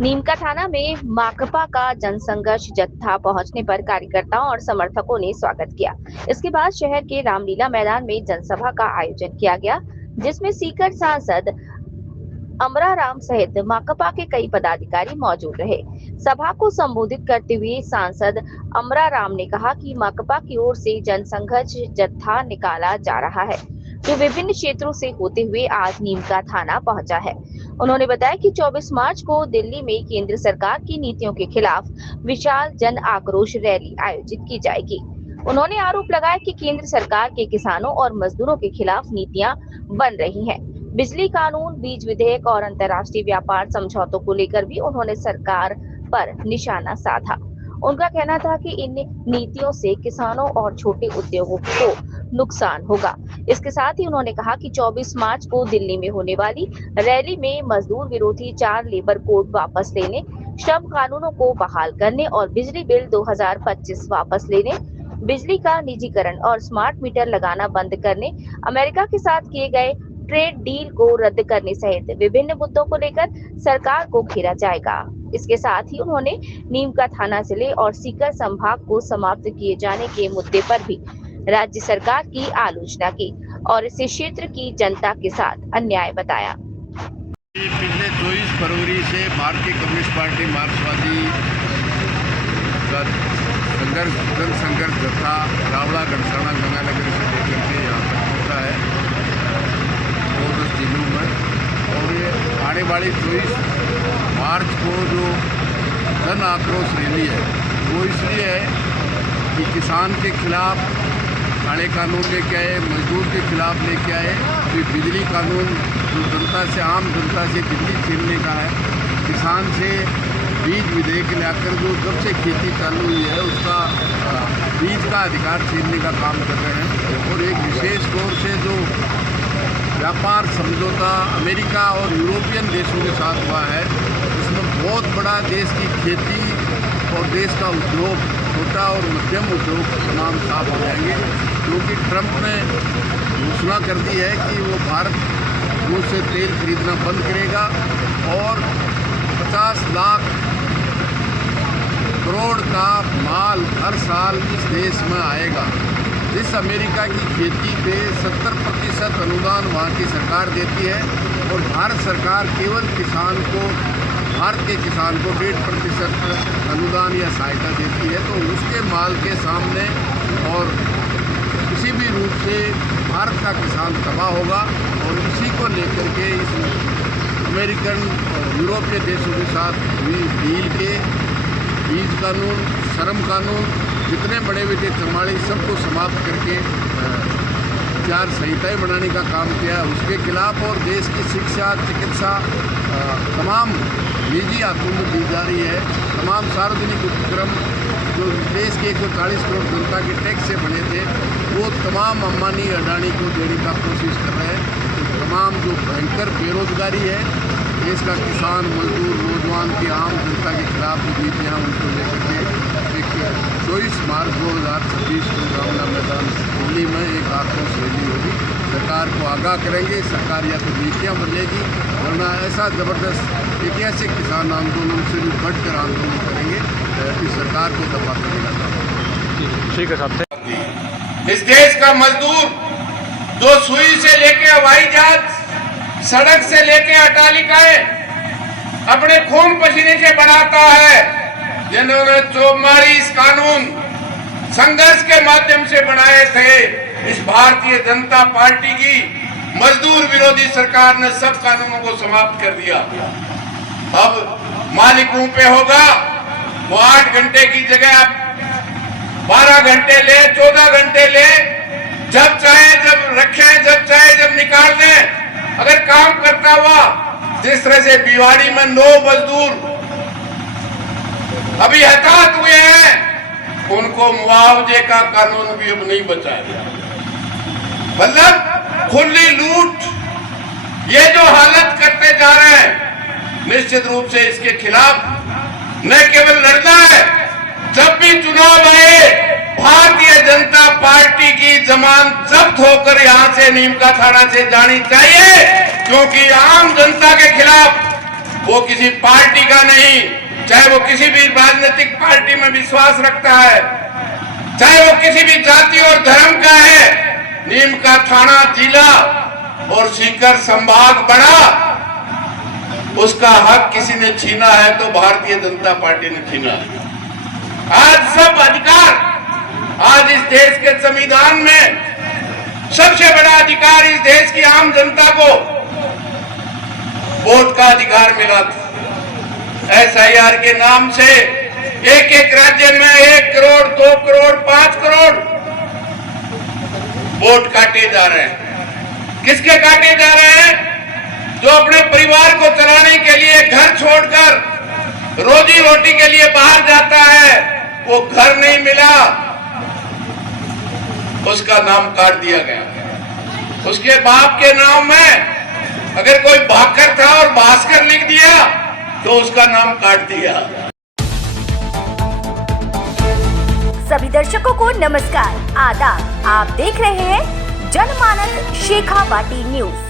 नीमका थाना में माकपा का जनसंघर्ष जत्था पहुंचने पर कार्यकर्ताओं और समर्थकों ने स्वागत किया। इसके बाद शहर के रामलीला मैदान में जनसभा का आयोजन किया गया, जिसमें सीकर सांसद अमराराम सहित माकपा के कई पदाधिकारी मौजूद रहे। सभा को संबोधित करते हुए सांसद अमराराम ने कहा कि माकपा की ओर से जनसंघर्ष जत्था निकाला जा रहा है, जो विभिन्न क्षेत्रों से होते हुए आज नीमका थाना पहुंचा है। उन्होंने बताया कि 24 मार्च को दिल्ली में केंद्र सरकार की नीतियों के खिलाफ विशाल जन आक्रोश रैली आयोजित की जाएगी। उन्होंने आरोप लगाया कि केंद्र सरकार के किसानों और मजदूरों के खिलाफ नीतियां बन रही हैं। बिजली कानून, बीज विधेयक और अंतर्राष्ट्रीय व्यापार समझौतों को लेकर भी उन्होंने सरकार पर निशाना साधा। उनका कहना था कि इन नीतियों से किसानों और छोटे उद्योगों को नुकसान होगा। इसके साथ ही उन्होंने कहा कि 24 मार्च को दिल्ली में होने वाली रैली में मजदूर विरोधी 4 लेबर कोड वापस लेने, श्रम कानूनों को बहाल करने और बिजली बिल 2025 वापस लेने, बिजली का निजीकरण और स्मार्ट मीटर लगाना बंद करने, अमेरिका के साथ किए गए ट्रेड डील को रद्द करने सहित विभिन्न मुद्दों को लेकर सरकार को घेरा जाएगा। इसके साथ ही उन्होंने नीमका थाना जिले और सीकर संभाग को समाप्त किए जाने के मुद्दे पर भी राज्य सरकार की आलोचना की और इसे क्षेत्र की जनता के साथ अन्याय बताया। पिछले 24 फरवरी से भारतीय कम्युनिस्ट पार्टी मार्क्सवादी का जन संघर्ष जत्था रावड़ा, गढ़साना, गंगानगर से लेकर के यहाँ तक पहुँचा है 10 जिलों में। और ये आने वाली 24 मार्च को जो जन आक्रोश रैली है वो इसलिए है कि किसान के खिलाफ काले कानून लेके आए, मजदूर के खिलाफ लेके आए। फिर बिजली कानून जो जनता से, आम जनता से बिजली छीनने का है, किसान से बीज विधेयक लाकर जो जब से खेती चालू हुई है उसका बीज का अधिकार छीनने का काम कर रहे हैं। और एक विशेष तौर से जो व्यापार समझौता अमेरिका और यूरोपियन देशों के साथ हुआ है, उसमें बहुत बड़ा देश की खेती और देश का उद्योग, छोटा और मध्यम उद्योग तमाम साफ हो जाएंगे, क्योंकि ट्रंप ने घोषणा कर दी है कि वो भारत रूस से तेल खरीदना बंद करेगा और 50 लाख करोड़ का माल हर साल इस देश में आएगा। जिस अमेरिका की खेती पे 70% अनुदान वहाँ की सरकार देती है और भारत सरकार केवल किसान को, भारत के किसान को 1.5% अनुदान या सहायता देती है, तो उसके माल के सामने और किसी भी रूप से भारत का किसान तबाह होगा। और इसी को लेकर के इस अमेरिकन और यूरोपीय देशों के साथ हुई डील के बीज कानून, श्रम कानून, जितने बड़े विधेयक चमाड़ी सबको समाप्त करके 4 संहिताएँ बनाने का काम किया उसके खिलाफ। और देश की शिक्षा, चिकित्सा, तमाम निजी हाथों में दी जा रही है। तमाम सार्वजनिक उपक्रम जो देश के 140 करोड़ जनता के टैक्स से बने थे वो तमाम अंबानी, अडानी को देने का कोशिश कर रहे हैं। तो तमाम जो भयंकर बेरोजगारी है, देश का किसान, मजदूर, नौजवान की आम जनता के खिलाफ जो नीतियाँ उनको लेकर के एक 24 मार्च 2026 को रामलीला मैदान दिल्ली में एक आक्रोश रैली होगी। सरकार को आगाह करेंगे, सरकार या तो नीतियाँ बदलेगी, वरना ऐसा ज़बरदस्त ऐतिहासिक किसान आंदोलन से भी बढ़कर आंदोलन करेंगे कि सरकार को दबा करेगा। ठीक है साहब। इस देश का मजदूर जो सुई से लेके हवाई जहाज, सड़क से लेके अटालिकाएं अपने खून पसीने से बनाता है, जिन्होंने 44 कानून संघर्ष के माध्यम से बनाए थे, इस भारतीय जनता पार्टी की मजदूर विरोधी सरकार ने सब कानूनों को समाप्त कर दिया। अब मालिकों पे होगा, वो 8 घंटे की जगह 12 घंटे ले, 14 घंटे ले, जब चाहे जब रखे, जब चाहे जब निकाल दें। अगर काम करता हुआ जिस तरह से भिवाड़ी में 9 मजदूर अभी हताहत हुए हैं, उनको मुआवजे का कानून भी अब नहीं बचाया। मतलब खुली लूट, ये जो हालत करते जा रहे हैं, निश्चित रूप से इसके खिलाफ न केवल लड़ना है, जब भी चुनाव आए भारतीय जनता पार्टी की जमानत जब्त होकर यहां से नीमका थाना से जानी चाहिए, क्योंकि आम जनता के खिलाफ वो किसी पार्टी का नहीं, चाहे वो किसी भी राजनीतिक पार्टी में विश्वास रखता है, चाहे वो किसी भी जाति और धर्म का है। नीम का थाना जिला और सीकर संभाग बड़ा, उसका हक किसी ने छीना है तो भारतीय जनता पार्टी ने छीना है। आज सब अधिकार, आज इस देश के संविधान में सबसे बड़ा अधिकार इस देश की आम जनता को वोट का अधिकार मिला था। SIR के नाम से एक एक राज्य में 1 करोड़, 2 करोड़, 5 करोड़ वोट काटे जा रहे हैं। किसके काटे जा रहे हैं? जो अपने परिवार को चलाने के लिए घर छोड़कर रोजी रोटी के लिए बाहर जाता है, वो घर नहीं मिला, उसका नाम काट दिया गया। उसके बाप के नाम में अगर कोई भाकर था और भास्कर लिख दिया तो उसका नाम काट दिया। सभी दर्शकों को नमस्कार, आदाब। आप देख रहे हैं जनमानस शेखावाटी न्यूज।